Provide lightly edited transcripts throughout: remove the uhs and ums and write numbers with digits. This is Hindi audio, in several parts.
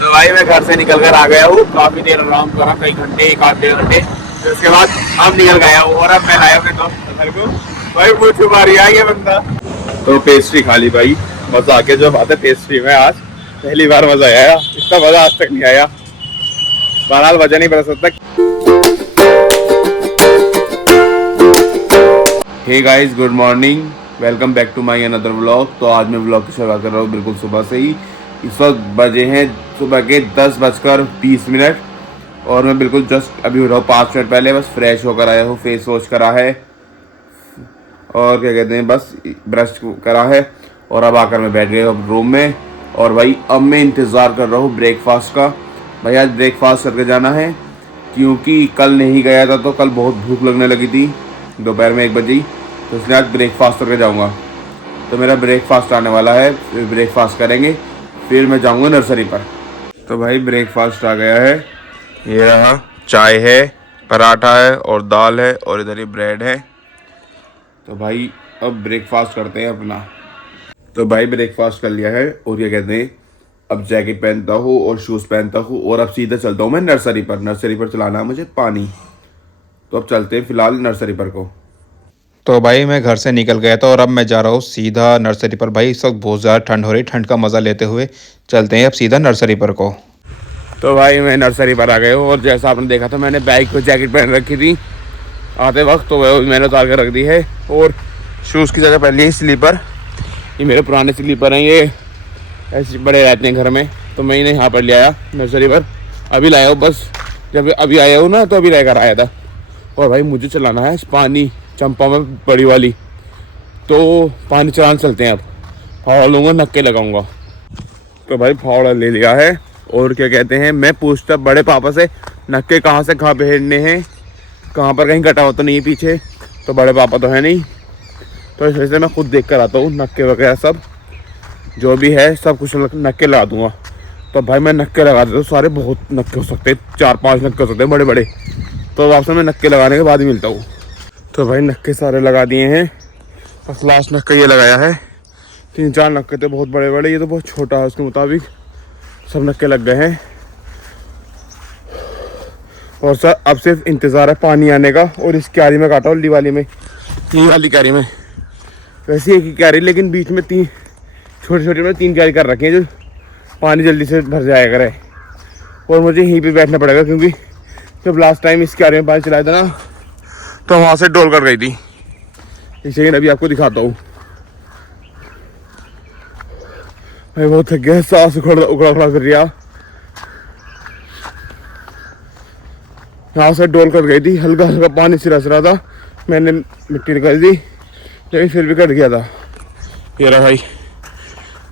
तो भाई मैं घर से निकल कर आ गया हूँ, काफी देर आराम करा, कई घंटे, एक आध डेढ़ घंटे। तो उसके बाद अब निकल गया हूँ और अब मैं लाया अपने दोस्त घर को। भाई मुझे छुपा रहा है ये बंदा। तो पेस्ट्री खा ली भाई, मजा आ गया। जो बात है पेस्ट्री में आज पहली बार मजा आया, इतना मजा आज तक नहीं आया। बहरहाल वजह नहीं बता सकता। Hey guys, good morning, welcome back to my another vlog. तो आज मैं व्लॉग की शुरुआत कर रहा हूँ बिल्कुल सुबह से ही। इस वक्त बजे हैं सुबह के 10:20 और मैं बिल्कुल जस्ट अभी उठा हूँ 5 मिनट पहले। बस फ्रेश होकर आया हूँ, फेस वॉश करा है और क्या कहते हैं, बस ब्रश करा है। और अब आकर मैं बैठ गया रूम में। और भाई अब मैं इंतज़ार कर रहा हूँ ब्रेकफास्ट का। भाई आज ब्रेकफास्ट करके जाना है, क्योंकि कल नहीं गया था तो कल बहुत भूख लगने लगी थी दोपहर में 1 बजे ही। तो इसलिए आज ब्रेकफास्ट करके जाऊंगा। तो मेरा ब्रेकफास्ट आने वाला है, ब्रेकफास्ट करेंगे फिर मैं जाऊंगा नर्सरी पर। तो भाई ब्रेकफास्ट आ गया है, ये रहा। चाय है, पराठा है और दाल है और इधर ही ब्रेड है। तो भाई अब ब्रेकफास्ट करते हैं अपना। तो भाई ब्रेकफास्ट कर लिया है और क्या कहते हैं, अब जैकेट पहनता हूँ और शूज़ पहनता हूँ और अब सीधा चलता हूँ मैं नर्सरी पर। नर्सरी पर चलाना है मुझे पानी। तो अब चलते हैं फिलहाल नर्सरी पर को। तो भाई मैं घर से निकल गया था और अब मैं जा रहा हूँ सीधा नर्सरी पर। भाई इस वक्त बहुत ज़्यादा ठंड हो रही, ठंड का मज़ा लेते हुए चलते हैं अब सीधा नर्सरी पर को। तो भाई मैं नर्सरी पर आ गया हूँ और जैसा आपने देखा था मैंने बैग पर जैकेट पहन रखी थी आते वक्त, तो वह मैंने उतार कर रख दी है। और शूज़ की जगह पहन ली है स्लीपर। ये मेरे पुराने स्लीपर हैं, ये ऐसे बड़े रहते हैं घर में, तो मैं इन्हें यहाँ पर ले आया नर्सरी पर। अभी लाया हूँ, बस जब अभी आया हूँ ना तो अभी लेकर आया था। और भाई मुझे चलाना है पानी चंपा में बड़ी वाली, तो पानी चलाने चलते हैं। अब फावड़ा लूँगा, नक्के लगाऊंगा। तो भाई फावड़ा ले लिया है और क्या कहते हैं, मैं पूछता बड़े पापा से नक्के कहाँ से कहाँ भेजने हैं, कहाँ पर कहीं कटा हो तो नहीं है पीछे। तो बड़े पापा तो है नहीं, तो इस वजह से मैं खुद देख कर आता हूँ। नक्के वगैरह सब जो भी है सब कुछ नक्के लगा दूँगा। तो भाई मैं नक्के लगा देता हूँ सारे, बहुत नक्के हो सकते हैं, 4-5 नक्के हो सकते हैं बड़े बड़े। तो आपसे मैं नक्के लगाने के बाद ही मिलता हूँ। तो भाई नक्के सारे लगा दिए हैं, बस लास्ट नक्का ये लगाया है। 3-4 नक्के थे बहुत बड़े बड़े, ये तो बहुत छोटा है उसके मुताबिक। सब नक्के लग गए हैं और सर अब सिर्फ इंतज़ार है पानी आने का। और इस क्यारी में काटा हूँ, वाली में, ये वाली क्यारी में। वैसे एक ही क्यारी, लेकिन बीच में 3 छोटे छोटे में 3 क्यारी कर रखी हैं जो पानी जल्दी से भर जाया करे। और मुझे यहीं पे बैठना पड़ेगा, क्योंकि जब लास्ट टाइम इस क्यारी में पानी चलाया था ना तो वहाँ से डोल कर गई थी। इसे अभी आपको दिखाता हूँ। भाई बहुत थक गया, सांस उखड़ा उखड़ा फिर रहा। यहाँ से डोल कर गई थी, हल्का हल्का पानी सिरस रहा था, मैंने मिट्टी निकाल दी लेकिन फिर भी कट गया था। ये रहा भाई,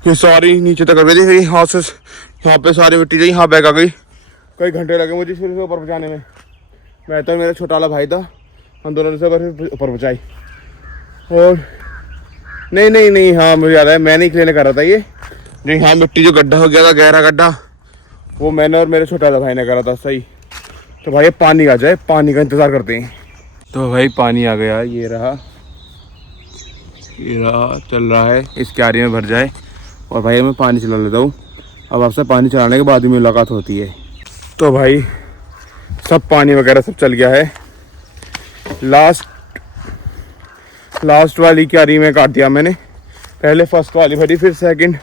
ये सारी नीचे तक कर गई थी। यहाँ से यहाँ पे सारी मिट्टी जो यहाँ बैग आ गई। कई घंटे लगे मुझे फिर से ऊपर पहुँचाने में। मैं तो मेरा छोटा वाला भाई था, हम दोनों से फिर ऊपर पहुँचाई। और नहीं नहीं नहीं, हाँ मुझे याद है, मैंने ही क्लीन करा था ये। नहीं हाँ, मिट्टी जो गड्ढा हो गया था, गहरा गड्ढा, वो मैंने और मेरे छोटा वाला भाई ने करा था, सही। तो भाई पानी आ जाए, पानी का इंतज़ार करते हैं। तो भाई पानी आ गया, ये रहा चल रहा है, इस क्यारी में भर जाए। और भाई मैं पानी चला लेता हूँ। अब आपसे पानी चलाने के बाद ही मुलाकात होती है। तो भाई सब पानी वगैरह सब चल गया है। लास्ट वाली क्यारी में काट दिया मैंने। पहले फर्स्ट वाली भरी, फिर सेकंड,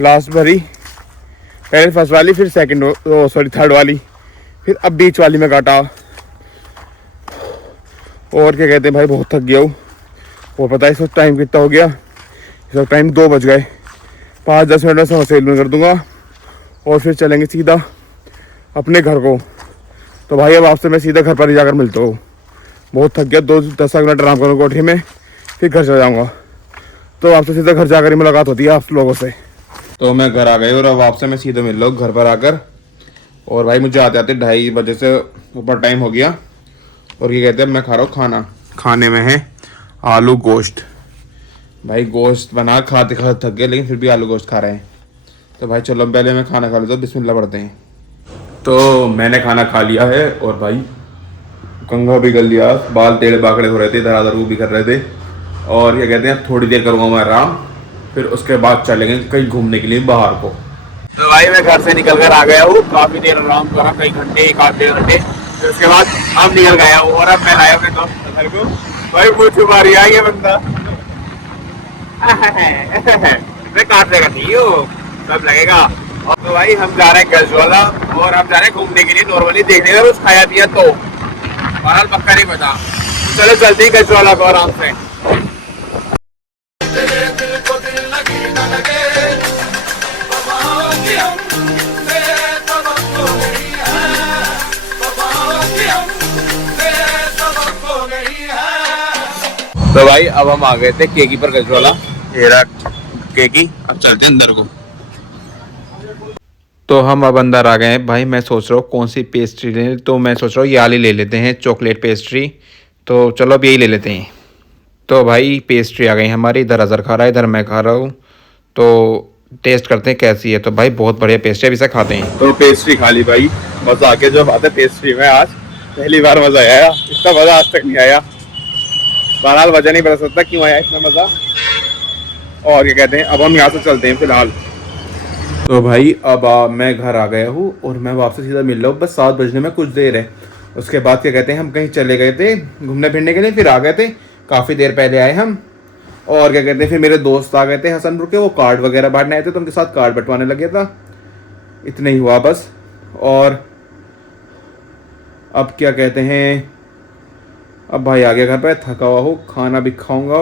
लास्ट भरी। पहले फर्स्ट वाली, फिर सेकंड, थर्ड वाली, फिर अब बीच वाली में काटा। और क्या कहते हैं भाई, बहुत थक गया हूँ। और पता है इस वक्त टाइम कितना हो गया? इस वक्त टाइम 2 बज गए। 5-10 मिनट में सेल कर दूंगा और फिर चलेंगे सीधा अपने घर को। तो भाई अब आपसे मैं सीधा घर पर ही जाकर मिलता हूँ। बहुत थक गया, 2-10 मिनट आराम करूँगा कोठरी में, फिर घर चला जाऊँगा। तो आपसे सीधा घर जाकर ही मुलाकात होती है आप लोगों से। तो मैं घर आ गई और अब आपसे मैं सीधा मिल रहा हूँ घर पर आकर। और भाई मुझे आते आते 2:30 बजे से ऊपर टाइम हो गया। और ये कहते हैं मैं खा रहा हूँ खाना। खाने में है आलू गोश्त। भाई गोश्त बना खाते खाते थक गए, लेकिन फिर भी आलू गोश्त खा रहे हैं। तो भाई चलो पहले मैं खाना खा लेता हूँ, बिस्मिल्लाह पढ़ते हैं। तो मैंने खाना खा लिया है और भाई कंघा भी कर लिया, बाल टेढ़े बाकड़े हो रहे थे, इधर उधर वो भी कर रहे थे। और क्या कहते हैं थोड़ी देर करूँगा मैं आराम, फिर उसके बाद चलेंगे कहीं घूमने के लिए बाहर को। तो भाई मैं घर से निकल कर आ गया हूँ, काफी देर आराम करा, कई घंटे, 1-1.5 घंटे। फिर उसके बाद अब निकल गया हूँ और अब मैं लाया अपने दोस्त घर को। भाई वो छुपा रहा है ये बंदा। मैं काटने का नहीं हूँ, सब लगेगा। और तो भाई हम जा रहे हैं गजवाला और हम जा रहे हैं घूमने के लिए, नॉर्मली देखने का कुछ खाया पिया तो बहरहाल पक्का नहीं पता। चलो चलते ही गजवाला को आराम से। तो भाई अब हम आ गए थे केकी पर गजवाला, ये रहा केकी। अब चलते हैं अंदर को। तो हम अब अंदर आ गए हैं भाई। मैं सोच रहा हूँ कौन सी पेस्ट्री लें, तो मैं सोच रहा हूँ ये वाली ले लेते हैं, चॉकलेट पेस्ट्री। तो चलो अब यही ले लेते हैं। तो भाई पेस्ट्री आ गई हमारी, इधर अजहर खा रहा है, इधर मैं खा रहा हूँ। तो टेस्ट करते हैं कैसी है। तो भाई बहुत बढ़िया पेस्ट्री, अभी से खाते हैं। तो पेस्ट्री खा ली भाई, मजा आ गया। जो बात है पेस्ट्री में, आज पहली बार मजा आया, इतना मजा आज तक नहीं आया। बहरहाल वजह नहीं बता सकता क्यों आया इतना मजा। और क्या कहते हैं, अब हम यहाँ से चलते हैं फिलहाल। तो भाई अब मैं घर आ गया हूँ और मैं वापस सीधा मिल रहा हूँ, बस 7 बजने में कुछ देर है। उसके बाद क्या कहते हैं, हम कहीं चले गए थे घूमने फिरने के लिए, फिर आ गए थे, काफ़ी देर पहले आए हम। और क्या कहते हैं, फिर मेरे दोस्त आ गए थे हसनपुर के, वो कार्ड वगैरह बांटने आए थे, तो उनके साथ कार्ड बंटवाने लग गया था। इतना ही हुआ बस। और अब क्या कहते हैं, अब भाई आ गया घर पे, थका हुआ हो, खाना भी खाऊंगा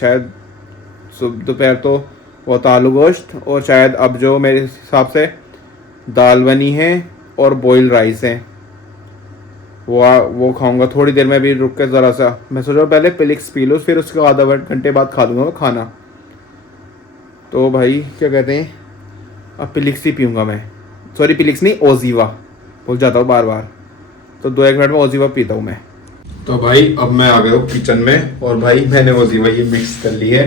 शायद। दोपहर तो वो आलू गोश्त, और शायद अब जो मेरे हिसाब से दाल बनी है और बॉयल राइस है, वो खाऊंगा थोड़ी देर में। भी रुक के ज़रा सा मैं सोच रहा हूँ पहले पिलिक्स पी लो, फिर उसके आधा घंटे बाद खा लूँगा मैं खाना। तो भाई क्या कहते हैं, अब पिलिक्स ही पीऊँगा मैं। सॉरी पिलिक्स नहीं, ओजीवा भूल जाता हूँ बार बार। तो 2-1 मिनट में ओजीवा पीता हूँ मैं। तो भाई अब मैं आ गया हूँ किचन में, और भाई मैंने ओजीवा ये मिक्स कर ली है।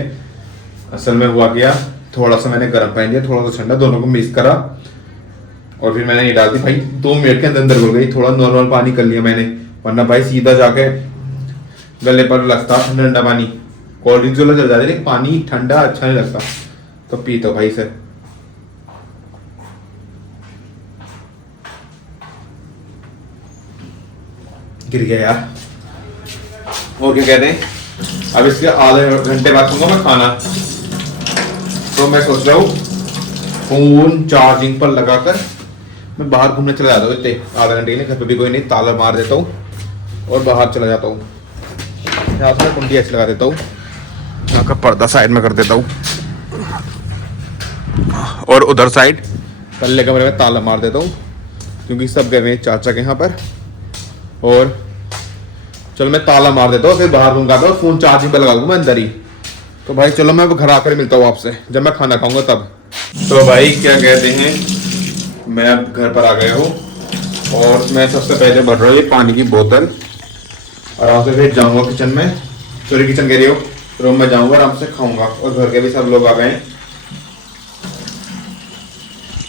असल में हुआ क्या, थोड़ा सा मैंने गर्म पानी दिया, थोड़ा सा ठंडा, दोनों को मिक्स करा और फिर मैंने ये डाल दी। भाई 2 मिनट के अंदर घुल गई। थोड़ा नॉर्मल पानी कर लिया मैंने, वरना भाई सीधा जाके गले पर लगता ठंडा पानी। कोल्ड ड्रिंक्स वाला चल जाता है, लेकिन पानी ठंडा अच्छा नहीं लगता। तो पीता भाई से। गिर गया यार। और क्या कहते हैं, अब इसके आधे घंटे बाद खाऊंगा मैं खाना। तो मैं सोच रहा हूँ फोन चार्जिंग पर लगाकर मैं बाहर घूमने चला जाता हूँ इतने आधे घंटे के लिए। घर पे भी कोई नहीं, ताला मार देता हूँ और बाहर चला जाता हूँ। यहाँ से मैं कुंडी ऐसे लगा देता हूँ, यहाँ का पर्दा साइड में कर देता हूँ, और उधर साइड तल्ले कमरे में ताला मार देता हूँ, क्योंकि सब गए हुए चाचा के यहाँ पर। और चलो मैं ताला मार देता हूँ, फिर बाहर घूम आता हूँ, फोन चार्जिंग पर लगा दूंगा मैं अंदर ही। तो भाई चलो मैं घर आकर मिलता हूँ आपसे जब मैं खाना खाऊंगा तब। तो भाई क्या कहते हैं, मैं अब घर पर आ गया हूँ और मैं सबसे पहले भर रहा हूँ ये पानी की बोतल। आराम से फिर जाऊँगा किचन में, सॉरी किचन कह रही हो, रूम में जाऊँगा, आराम से खाऊंगा। और घर के भी सब लोग आ गए हैं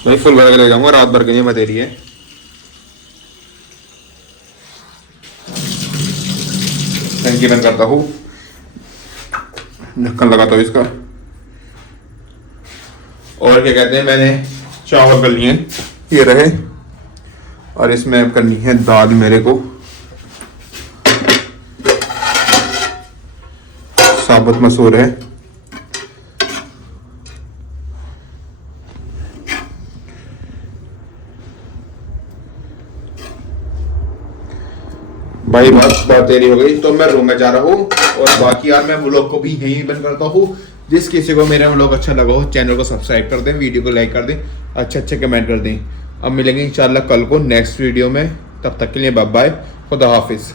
भाई, फुल भर के ले जाऊँगा, रात भर के लिए बतेरी है। टंकी बंद करता हूँ, ढक्कन लगाता हूँ इसका। और क्या कहते हैं, मैंने चावल कर लिए ये रहे, और इसमें अब करनी है दाल मेरे को। साबुत मसूर है, भाई बस बात तेरी हो गई। तो मैं रूम में जा रहा हूँ, और बाकी यार मैं व्लॉग को भी यहीं बंद करता हूँ। जिस किसी को मेरा व्लॉग अच्छा लगा हो, चैनल को सब्सक्राइब कर दें, वीडियो को लाइक कर दें, अच्छे कमेंट कर दें। अब मिलेंगे इंशाल्लाह कल को नेक्स्ट वीडियो में, तब तक के लिए बाय बाय, खुदा हाफिज़।